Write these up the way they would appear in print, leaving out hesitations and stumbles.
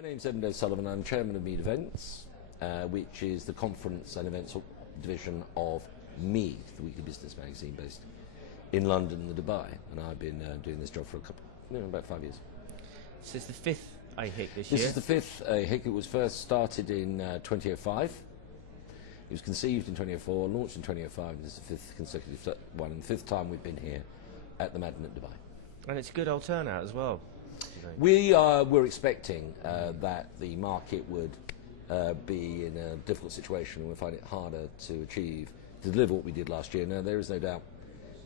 My name's Edmund OSullivan. I'm chairman of MEED Events, which is the conference and events division of MEED, the weekly business magazine based in London and Dubai. And I've been doing this job for about 5 years. So it's the fifth AHIC this year? This is the fifth AHIC. It was first started in 2005. It was conceived in 2004, launched in 2005, and this is the fifth consecutive one, and the fifth time we've been here at the Madden at Dubai. And it's a good old turnout as well. We're expecting that the market would be in a difficult situation and we'll find it harder to deliver what we did last year. Now, there is no doubt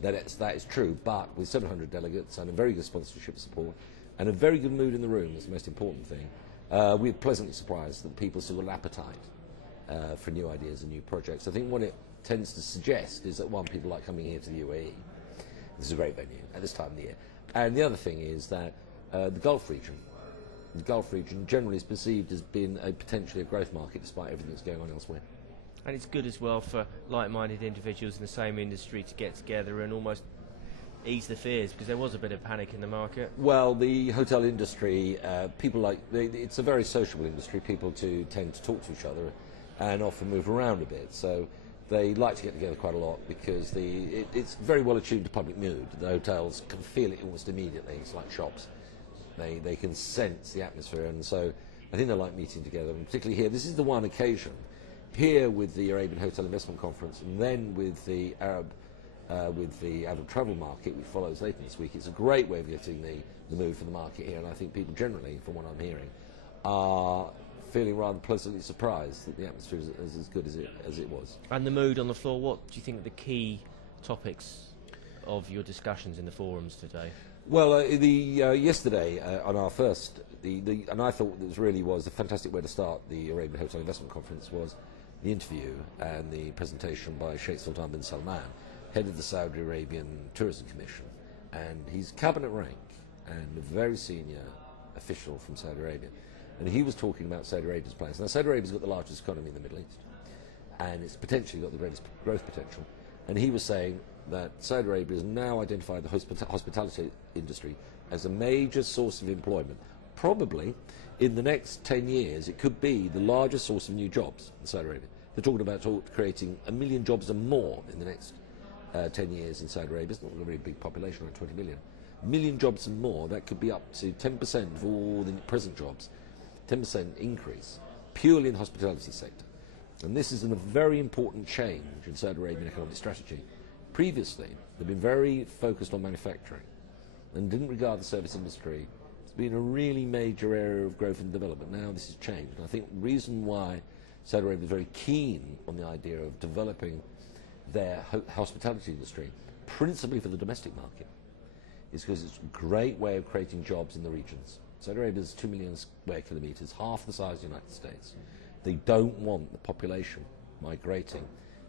that that is true, but with 700 delegates and a very good sponsorship support and a very good mood in the room is the most important thing, we're pleasantly surprised that people still got an appetite for new ideas and new projects. I think what it tends to suggest is that, one, people like coming here to the UAE. This is a great venue at this time of the year. And the other thing is that the Gulf region generally is perceived as being potentially a growth market despite everything that's going on elsewhere. And it's good as well for like-minded individuals in the same industry to get together and almost ease the fears, because there was a bit of panic in the market. Well, the hotel industry, it's a very sociable industry. People tend to talk to each other and often move around a bit. So they like to get together quite a lot because it's very well attuned to public mood. The hotels can feel it almost immediately. It's like shops. They can sense the atmosphere, and so I think they like meeting together, and particularly here. This is the one occasion, here with the Arabian Hotel Investment Conference, and then with the Arab travel market, which follows later this week. It's a great way of getting the mood for the market here, and I think people generally, from what I'm hearing, are feeling rather pleasantly surprised that the atmosphere is as good as it was. And the mood on the floor, what do you think are the key topics of your discussions in the forums today? Well, yesterday on our first, and I thought this really was a fantastic way to start the Arabian Hotel Investment Conference, was the interview and the presentation by Sheikh Sultan bin Salman, head of the Saudi Arabian Tourism Commission, and he's cabinet rank and a very senior official from Saudi Arabia. And he was talking about Saudi Arabia's plans. Now, Saudi Arabia's got the largest economy in the Middle East, and it's potentially got the greatest growth potential. And he was saying that Saudi Arabia has now identified the hospitality industry as a major source of employment. Probably in the next 10 years, it could be the largest source of new jobs in Saudi Arabia. They're talking about creating 1 million jobs and more in the next 10 years in Saudi Arabia. It's not a very big population, around 20 million. 1 million jobs and more, that could be up to 10% of all the present jobs, 10% increase, purely in the hospitality sector. And this is a very important change in Saudi Arabian economic strategy. Previously, they've been very focused on manufacturing and didn't regard the service industry as being a really major area of growth and development. Now this has changed. And I think the reason why Saudi Arabia is very keen on the idea of developing their hospitality industry, principally for the domestic market, is because it's a great way of creating jobs in the regions. Saudi Arabia is 2 million square kilometres, half the size of the United States. They don't want the population migrating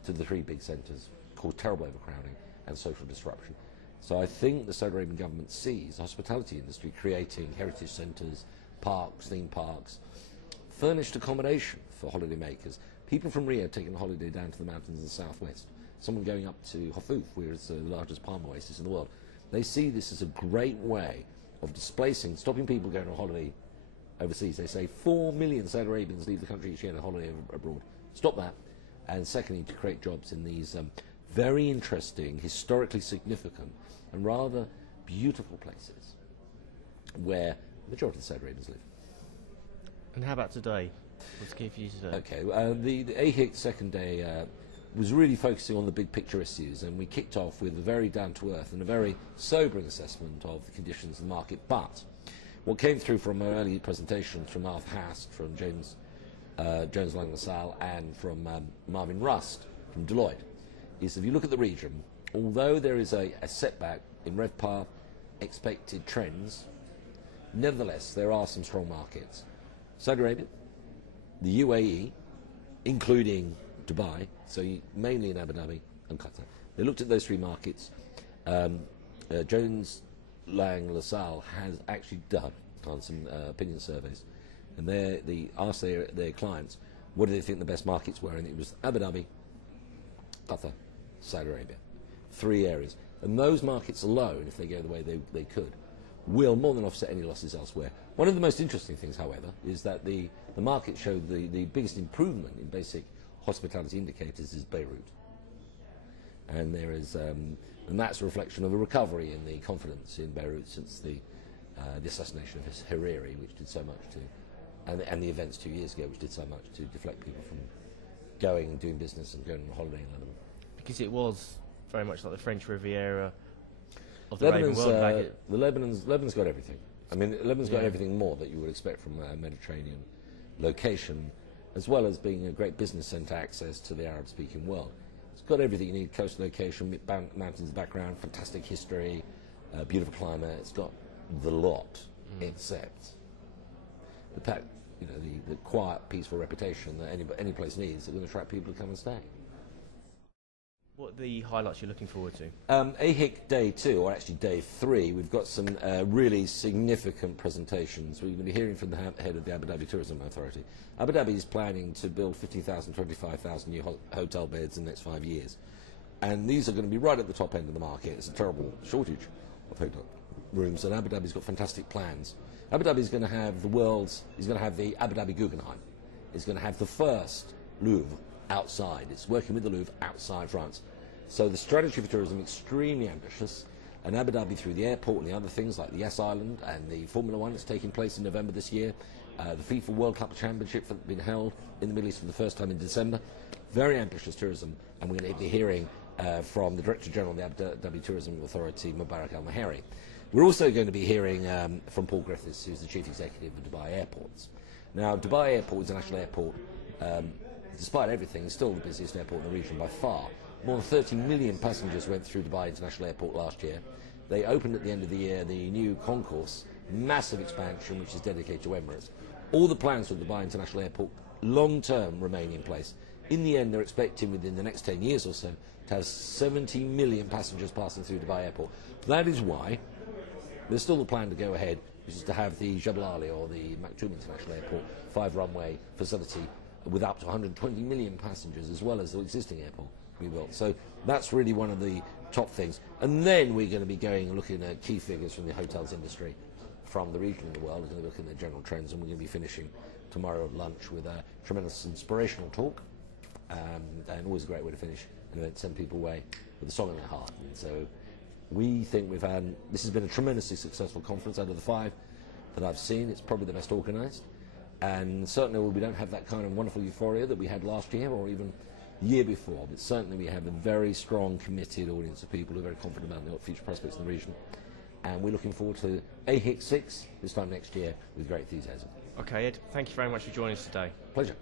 to the three big centres, cause terrible overcrowding and social disruption. So I think the Saudi Arabian government sees the hospitality industry creating heritage centres, parks, theme parks, furnished accommodation for holiday makers. People from Riyadh taking a holiday down to the mountains in the southwest, someone going up to Hafuf, where it's the largest palm oasis in the world. They see this as a great way of stopping people going on holiday overseas. They say 4 million Saudi Arabians leave the country each year on a holiday abroad. Stop that. And secondly, to create jobs in these very interesting, historically significant, and rather beautiful places where the majority of Saudi Arabians live. And how about today? What's key for you today? Okay, the AHIC second day was really focusing on the big picture issues, and we kicked off with a very down-to-earth and a very sobering assessment of the conditions of the market. But what came through from our early presentations from Arthur Hast, from Jones Lang LaSalle, and from Marvin Rust from Deloitte, is if you look at the region, although there is a setback in RevPAR expected trends, nevertheless there are some strong markets. Saudi Arabia, the UAE, including Dubai, so mainly in Abu Dhabi and Qatar. They looked at those three markets. Jones Lang LaSalle has actually done some opinion surveys, and they asked their clients what do they think the best markets were, and it was Abu Dhabi, Qatar, Saudi Arabia. 3 areas. And those markets alone, if they go the way they could, will more than offset any losses elsewhere. One of the most interesting things, however, is that the market showed the biggest improvement in basic hospitality indicators is Beirut. And there is, and that's a reflection of a recovery in the confidence in Beirut since the assassination of Hariri, which did so much to, and the events 2 years ago, which did so much to deflect people from going and doing business and going on holiday in Lebanon. Because it was very much like the French Riviera of the Arabian world. Lebanon's got everything. I mean, Lebanon's got everything more that you would expect from a Mediterranean location, as well as being a great business centre access to the Arab-speaking world. It's got everything you need: coastal location, mountains background, fantastic history, beautiful climate. It's got the lot, except the fact, you know, the quiet, peaceful reputation that any place needs. They're going to attract people to come and stay. What are the highlights you're looking forward to? AHIC Day 2, or actually Day 3, we've got some really significant presentations. We're going to be hearing from the head of the Abu Dhabi Tourism Authority. Abu Dhabi is planning to build 50,000, 25,000 new hotel beds in the next 5 years. And these are going to be right at the top end of the market. It's a terrible shortage of hotel rooms, and Abu Dhabi's got fantastic plans. Abu Dhabi's going to have he's going to have the Abu Dhabi Guggenheim. It's going to have the first Louvre outside. It's working with the Louvre outside France. So the strategy for tourism is extremely ambitious, and Abu Dhabi, through the airport and the other things like the Yes Island and the Formula One that's taking place in November this year, the FIFA World Cup Championship that's been held in the Middle East for the first time in December. Very ambitious tourism, and we're going to be hearing from the Director General of the Abu Dhabi Tourism Authority, Mubarak Al-Mahari. We're also going to be hearing from Paul Griffiths, who's the Chief Executive of Dubai Airports. Now, Dubai Airport, International Airport, despite everything, it's still the busiest airport in the region by far. More than 30 million passengers went through Dubai International Airport last year. They opened at the end of the year the new concourse, massive expansion, which is dedicated to Emirates. All the plans for Dubai International Airport long-term remain in place. In the end, they're expecting within the next 10 years or so to have 70 million passengers passing through Dubai Airport. That is why there's still the plan to go ahead, which is to have the Jebel Ali, or the Maktoum International Airport, 5-runway facility with up to 120 million passengers, as well as the existing airport we built. So that's really one of the top things. And then we're going to be going and looking at key figures from the hotels industry from the region of the world. We're going to be looking at general trends, and we're going to be finishing tomorrow at lunch with a tremendous inspirational talk, and always a great way to finish an event, send people away with a song in their heart. And so we think this has been a tremendously successful conference. Out of the 5 that I've seen, it's probably the best organised. And certainly we don't have that kind of wonderful euphoria that we had last year or even the year before, but certainly we have a very strong, committed audience of people who are very confident about the future prospects in the region. And we're looking forward to AHIC 6 this time next year with great enthusiasm. Okay, Ed, thank you very much for joining us today. Pleasure.